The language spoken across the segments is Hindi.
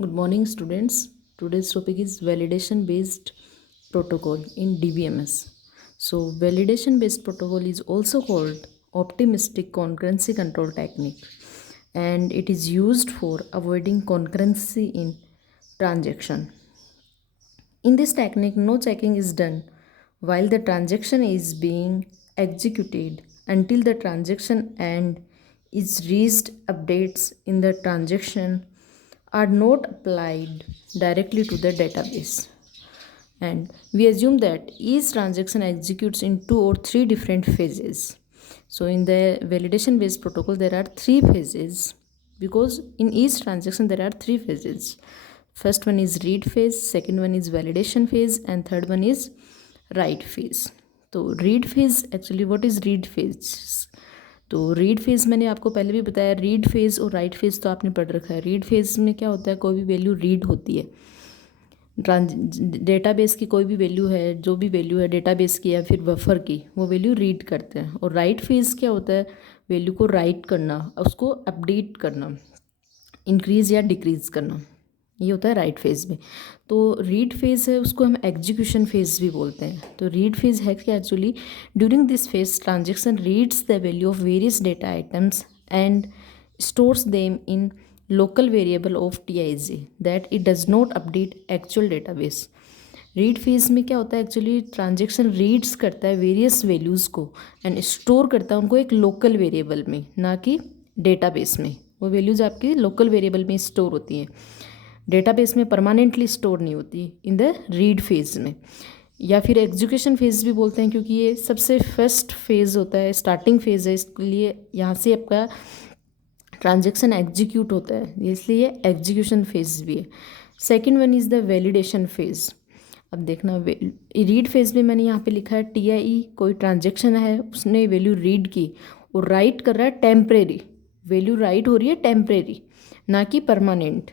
Good morning, students. Today's topic is validation based protocol in dbms. So, validation based protocol is also called optimistic concurrency control technique, and it is used for avoiding concurrency in transaction. In this technique, no checking is done while the transaction is being executed until the transaction end is reached. Updates in the transaction are not applied directly to the database. And we assume that each transaction executes in two or three different phases. So in the validation based protocol, there are three phases because in each transaction there are three phases. First one is read phase, second one is validation phase, and third one is write phase. तो read phase actually what is read phase? तो रीड फेज मैंने आपको पहले भी बताया, रीड फेज और राइट फेज तो आपने पढ़ रखा है। रीड फेज में क्या होता है, कोई भी वैल्यू रीड होती है, डेटाबेस की कोई भी वैल्यू है, जो भी वैल्यू है डेटाबेस की या फिर बफर की, वो वैल्यू रीड करते हैं। और राइट फेज क्या होता है, वैल्यू को राइट करना, उसको अपडेट करना, इंक्रीज या डिक्रीज करना, ये होता है राइट फेज में। तो रीड फेज है, उसको हम एग्जीक्यूशन फेज भी बोलते हैं। तो रीड फेज है क्या actually, during this phase transaction reads the value of various data items and stores them in local variable of TIZ that it does not update actual database. Read phase में क्या होता है एक्चुअली, ट्रांजेक्शन रीड्स करता है वेरियस वैल्यूज़ को एंड स्टोर करता है उनको एक लोकल वेरिएबल में, ना कि डेटाबेस में। वो वैल्यूज़ आपकी लोकल वेरिएबल में स्टोर होती हैं, डेटाबेस में परमानेंटली स्टोर नहीं होती इन द रीड फेज में। या फिर एग्जीक्यूशन फेज भी बोलते हैं क्योंकि ये सबसे फर्स्ट फेज होता है, स्टार्टिंग फेज है, इसलिए यहाँ से आपका ट्रांजेक्शन एग्जीक्यूट होता है, इसलिए एग्जीक्यूशन फेज भी है। Second one is the validation phase. अब देखना, रीड फेज में मैंने यहाँ पे लिखा है TIE, कोई ट्रांजेक्शन है, उसने वैल्यू रीड की और राइट कर रहा है टेम्परेरी, वैल्यू राइट हो रही है टेम्परेरी, ना कि परमानेंट।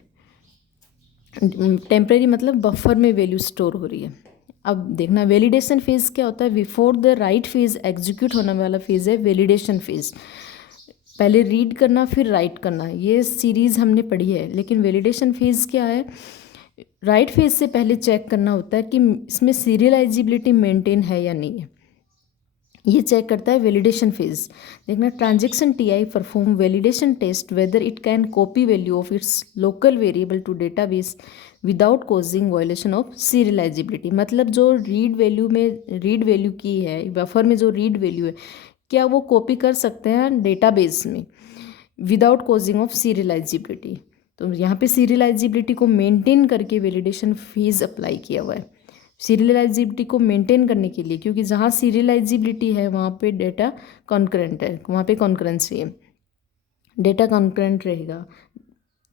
टेम्परेरी मतलब बफर में वैल्यू स्टोर हो रही है। अब देखना वैलिडेशन फेज क्या होता है, before the write phase execute होने वाला फेज है वैलिडेशन फेज। पहले रीड करना फिर राइट करना, ये सीरीज़ हमने पढ़ी है। लेकिन वैलिडेशन फेज क्या है, राइट फेज से पहले चेक करना होता है कि इसमें सीरियलाइजिबिलिटी मेंटेन है या नहीं है, ये चेक करता है वैलिडेशन फेज। देखना, transaction TI perform validation test whether it can copy value of its local variable to database without causing violation of serializability. मतलब जो रीड वैल्यू की है बफर में, जो रीड वैल्यू है, क्या वो कॉपी कर सकते हैं डेटाबेस में विदाउट कॉजिंग ऑफ सीरियलाइजिबिलिटी। तो यहाँ पे सीरियलाइजिबिलिटी को मेंटेन करके वैलिडेशन फेज अप्लाई किया हुआ है, सीरियलाइजिबिलिटी को मेंटेन करने के लिए, क्योंकि जहाँ सीरियलाइजिबिलिटी है वहाँ पे डेटा कॉन्करेंट है, वहाँ पे कॉन्करेंसी है, डेटा कॉन्करेंट रहेगा।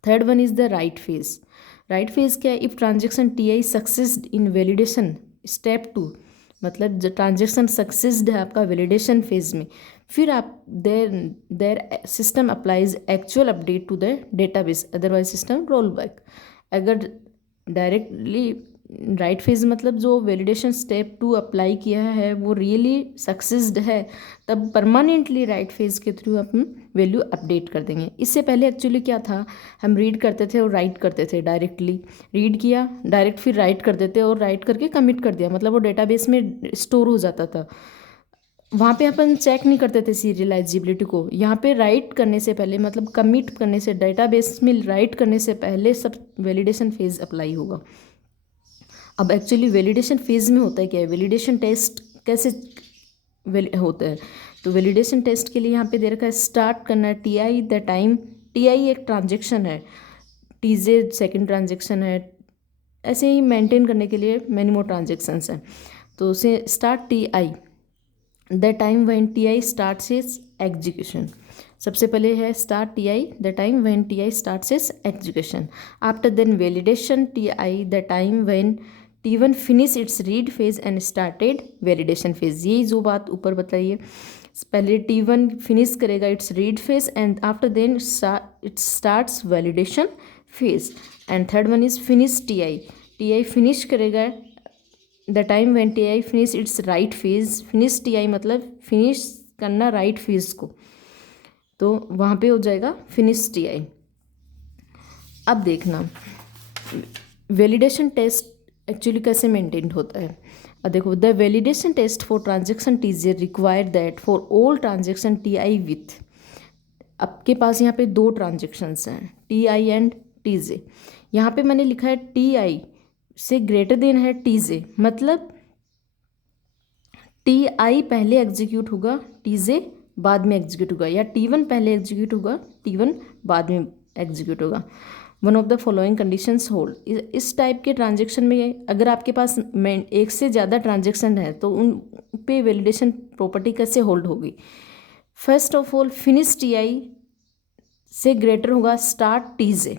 Third one is the write phase. Write phase क्या है, if transaction TI succeeded in validation step 2, मतलब जो ट्रांजेक्शन सक्सेस्ड है आपका वैलिडेशन फेज में, फिर आप there system applies actual update to the database, otherwise system roll back. अगर डायरेक्टली राइट फेज मतलब जो वैलिडेशन स्टेप 2 अप्लाई किया है वो रियली सक्सेस्ड है, तब परमानेंटली राइट फेज के थ्रू हम वैल्यू अपडेट कर देंगे। इससे पहले एक्चुअली क्या था, हम रीड करते थे और राइट करते थे, डायरेक्टली रीड किया डायरेक्ट, फिर राइट कर देते और राइट करके कमिट कर दिया, मतलब वो डेटाबेस में स्टोर हो जाता था। वहाँ पे अपन चेक नहीं करते थे सीरियलाइजिबिलिटी को। यहाँ पे राइट करने से पहले, मतलब कमिट करने से, डेटाबेस में राइट करने से पहले सब वैलिडेशन फेज अप्लाई होगा। अब एक्चुअली वैलिडेशन फेज में होता है क्या है, वैलिडेशन टेस्ट कैसे होता है। तो वैलिडेशन टेस्ट के लिए यहाँ पे दे रखा है स्टार्ट करना है TI द टाइम। TI एक ट्रांजेक्शन है, TJ सेकेंड ट्रांजेक्शन है, ऐसे ही मेंटेन करने के लिए मैनी मोर ट्रांजेक्शन्स हैं। तो उसे start TI the time when TI starts is execution. सबसे पहले है start TI the time when TI starts is execution. After then validation TI the time when T1 finish its read phase and started validation phase. यही जो बात ऊपर बताइए, पहले T1 फिनिश करेगा its read phase and after then it starts validation phase. And third one is finish TI finish करेगा the time when TI finish it's right phase. Finish TI मतलब फिनिश करना राइट फेज को, तो वहाँ पे हो जाएगा फिनिश TI। अब देखना वैलिडेशन टेस्ट एक्चुअली कैसे मेंटेन होता है। देखो, the validation test for transaction TJ require that for all transaction T I with, आपके पास यहाँ पे दो ट्रांजेक्शन्स हैं, T I and T J. यहाँ पे मैंने लिखा है टी आई से ग्रेटर देन है टी जे, मतलब टी आई पहले एग्जीक्यूट होगा, टी जे बाद में एग्जीक्यूट होगा, या टी वन पहले एग्जीक्यूट होगा, टी वन बाद में एग्जीक्यूट होगा। One of the following conditions hold. इस टाइप के ट्रांजेक्शन में अगर आपके पास एक से ज़्यादा ट्रांजेक्शन है तो उन पे वैलिडेशन प्रॉपर्टी कैसे होल्ड होगी। First of all, finish T I से ग्रेटर होगा स्टार्ट टी जे,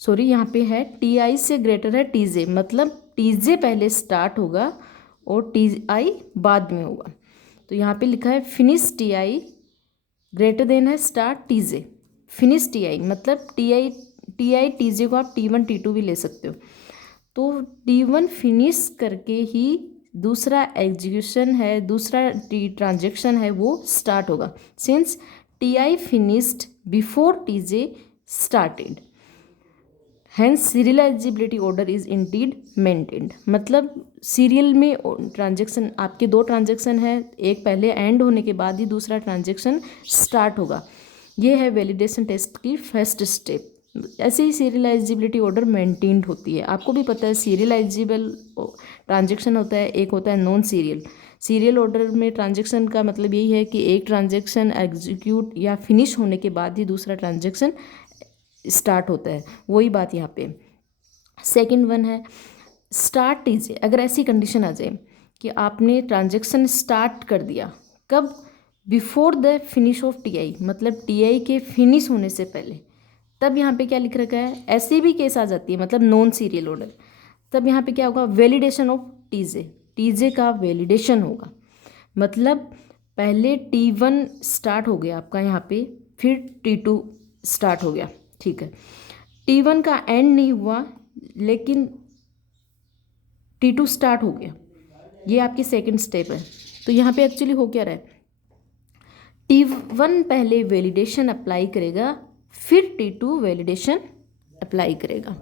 सॉरी यहाँ पे है टी आई से ग्रेटर है टी जे, मतलब टी जे पहले स्टार्ट होगा और टी आई बाद में होगा। तो यहाँ पे लिखा है finish T I greater than है start T J. Finish T I मतलब टी आई टी जे को आप टी वन टी टू भी ले सकते हो। तो टी वन फिनिश करके ही दूसरा एग्जीक्यूशन है, दूसरा ट्रांजेक्शन है वो स्टार्ट होगा, since T I finished before T J started, hence serializability order is indeed maintained. मतलब सीरियल में ट्रांजेक्शन, आपके दो ट्रांजेक्शन है, एक पहले एंड होने के बाद ही दूसरा ट्रांजेक्शन स्टार्ट होगा। ये है वैलिडेशन टेस्ट की फर्स्ट स्टेप। ऐसे ही सीरियलाइजिबिलिटी ऑर्डर मेंटेन्ड होती है। आपको भी पता है सीरियलाइजिबल ट्रांजेक्शन होता है, एक होता है नॉन सीरियल। सीरियल ऑर्डर में ट्रांजेक्शन का मतलब यही है कि एक ट्रांजेक्शन एग्जीक्यूट या फिनिश होने के बाद ही दूसरा ट्रांजेक्शन स्टार्ट होता है, वही बात यहाँ पे। सेकंड वन है स्टार्ट टीजे। अगर ऐसी कंडीशन आ जाए कि आपने ट्रांजेक्शन स्टार्ट कर दिया, कब? Before the finish off T I, मतलब टी आई के फिनिश होने से पहले, तब यहाँ पे क्या लिख रखा है, ऐसे भी केस आ जाती है, मतलब नॉन सीरियल ऑर्डर, तब यहाँ पे क्या होगा, वैलिडेशन ऑफ टीजे, टीजे का वैलिडेशन होगा। मतलब पहले टी वन स्टार्ट हो गया आपका यहाँ पे, फिर टी टू स्टार्ट हो गया, ठीक है। टी वन का एंड नहीं हुआ लेकिन टी टू स्टार्ट हो गया, ये आपकी सेकंड स्टेप है। तो यहाँ पे एक्चुअली हो क्या रहा है, टी वन पहले वैलिडेशन अप्लाई करेगा, फिर टी टू वैलिडेशन अप्लाई करेगा,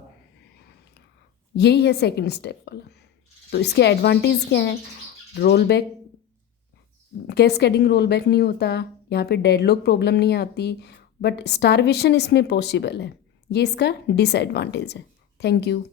यही है सेकंड स्टेप वाला। तो इसके एडवांटेज क्या है, roll back, cascading roll back नहीं होता, यहाँ पे डेडलॉक प्रॉब्लम नहीं आती, बट स्टारवेशन इसमें पॉसिबल है, ये इसका डिसएडवांटेज है। Thank you.